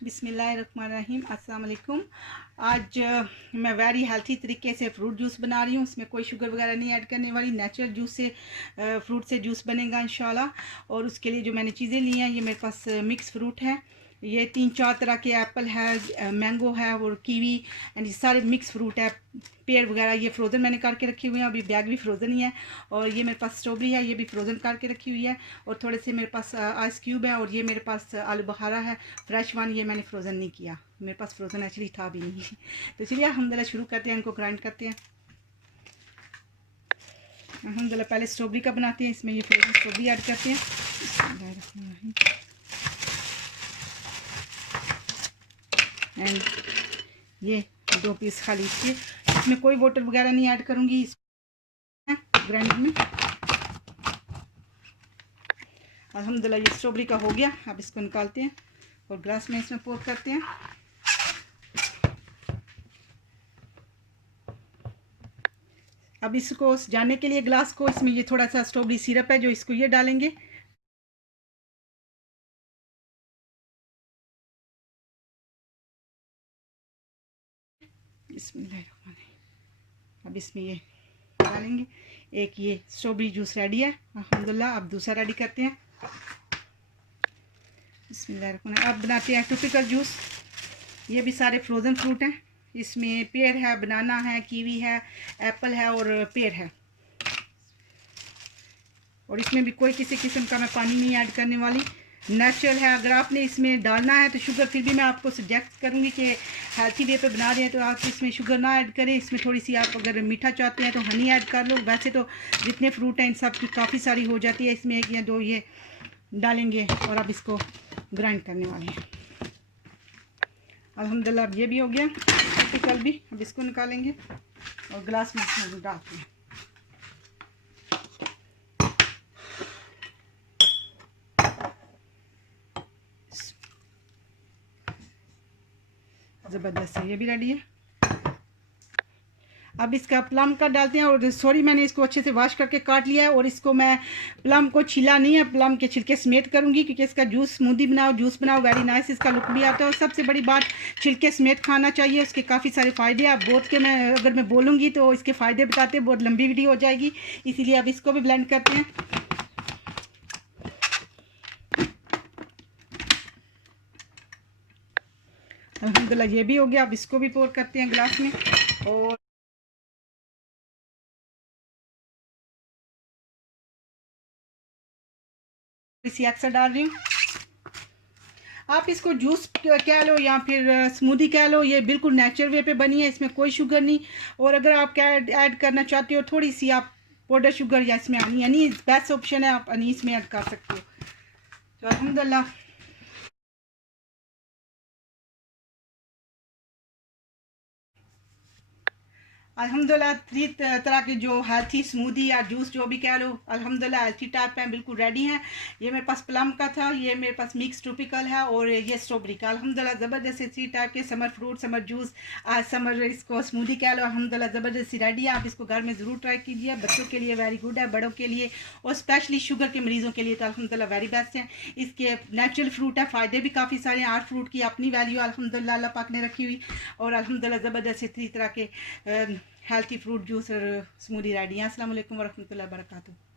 बिस्मिल्लाहिर्रहमानिर्रहीम, अस्सलाम वालेकुम। आज मैं वेरी हेल्थी तरीके से फ्रूट जूस बना रही हूँ। इसमें कोई शुगर वगैरह नहीं ऐड करने वाली, नेचुरल जूस से फ्रूट से जूस बनेगा इंशाल्लाह। और उसके लिए जो मैंने चीज़ें ली हैं, ये मेरे पास मिक्स फ्रूट है। ये 3-4 तरह के एप्पल है, मैंगो है और कीवी एंड ये सारे मिक्स फ्रूट है। पेड़ वगैरह ये फ्रोज़न मैंने करके रखी हुई है, अभी बैग भी फ्रोज़न ही है। और ये मेरे पास स्ट्रॉबेरी है, ये भी फ्रोज़न करके रखी हुई है। और थोड़े से मेरे पास आइस क्यूब है। और ये मेरे पास आलू बुखारा है, फ्रेश वन, ये मैंने फ्रोज़न नहीं किया, मेरे पास फ्रोज़न एक्चुअली था भी नहीं। तो चलिए अल्हम्दुलिल्लाह शुरू करते हैं, इनको ग्राइंड करते हैं। अल्हम्दुलिल्लाह पहले स्ट्रॉबेरी का बनाते हैं। इसमें ये फ्रोज़न स्ट्रॉबेरी ऐड करते हैं एंड ये 2 पीस खाली इसके। इसमें कोई वाटर वगैरह नहीं ऐड करूँगी इस ग्राइंडर में। अल्हम्दुलिल्लाह ये स्ट्रॉबेरी का हो गया। अब इसको निकालते हैं और ग्लास में इसमें पोर करते हैं। अब इसको जाने के लिए ग्लास को, इसमें ये थोड़ा सा स्ट्रॉबेरी सिरप है जो इसको ये डालेंगे। अब इसमें ये डालेंगे। एक ये स्ट्रॉबेरी जूस रेडी है अल्हम्दुलिल्लाह। अब दूसरा रेडी करते हैं। अब बनाते हैं ट्रॉपिकल जूस। ये भी सारे फ्रोज़न फ्रूट हैं। इसमें पेयर है, बनाना है, कीवी है, एप्पल है और पेयर है। और इसमें भी कोई किसी किस्म का मैं पानी नहीं ऐड करने वाली, नेचुरल है। अगर आपने इसमें डालना है तो शुगर फिर भी मैं आपको सजेस्ट करूँगी कि हेल्थी वे पे बना रहे हैं तो आप इसमें शुगर ना ऐड करें। इसमें थोड़ी सी आप अगर मीठा चाहते हैं तो हनी ऐड कर लो। वैसे तो जितने फ्रूट हैं इन सब की काफ़ी सारी हो जाती है। इसमें 1 या 2 ये डालेंगे और अब इसको ग्राइंड करने वाले हैं। अल्हम्दुलिल्लाह अब ये भी हो गया टिपिकल भी। अब इसको निकालेंगे और गिलास में इसमें डालते हैं। ज़बरदस्त है, ये भी रेडी है। अब इसका प्लम का डालते हैं। और सॉरी, मैंने इसको अच्छे से वॉश करके काट लिया है और इसको मैं प्लम को छिला नहीं है, प्लम के छिलके समेत करूँगी क्योंकि इसका जूस स्मूदी बनाओ, जूस बनाओ, वेरी नाइस इसका लुक भी आता है। और सबसे बड़ी बात, छिलके समेत खाना चाहिए, उसके काफ़ी सारे फ़ायदे हैं। अब बोथ के मैं अगर मैं बोलूँगी तो इसके फ़ायदे बताते बहुत लंबी वीडियो हो जाएगी, इसीलिए अब इसको भी ब्लेंड करते हैं। अल्हम्दुलिल्लाह ये भी हो गया। अब इसको भी पोर करते हैं गिलास में और इसी अक्सर डाल रही हूँ। आप इसको जूस कह लो या फिर स्मूदी कह लो, ये बिल्कुल नेचुरल वे पे बनी है, इसमें कोई शुगर नहीं। और अगर आप क्या ऐड करना चाहते हो थोड़ी सी आप पाउडर शुगर या इसमें हनी बेस्ट ऑप्शन है, आप हनी इसमें ऐड कर सकते हो। तो अल्हम्दुलिल्लाह अल्हम्दुलिल्लाह 3 तरह के जो हेल्थी स्मूदी या जूस जो भी कह लो, अल्हम्दुलिल्लाह हेल्थी टाइप हैं, बिल्कुल रेडी हैं। ये मेरे पास प्लम का था, ये मेरे पास मिक्स ट्रॉपिकल है और ये स्ट्रॉबेरी का। अल्हम्दुलिल्लाह ज़बरदस्त 3 टाइप के summer fruit, summer juice, summer इसको स्मूदी कह लो, अल्हम्दुलिल्लाह ज़बरदस्ती रेडी है। आप इसको घर में ज़रूर ट्राई कीजिए। बच्चों के लिए वेरी गुड है, बड़ों के लिए और स्पेशली शुगर के मरीज़ों के लिए तो अल्हम्दुलिल्लाह वेरी बेस्ट है। इसके नेचुरल फ्रूट है, फ़ायदे भी काफ़ी सारे हैं। हर फ्रूट की अपनी वैल्यू अल्हम्दुलिल्लाह अल्लाह पाक ने रखी हुई। और अल्हम्दुलिल्लाह ज़बरदस्त 3 तरह के हेल्थी फ्रूट जूस और स्मूदी रेडी है। अस्सलाम वालेकुम वरहमतुल्लाहि वबरकातुहू।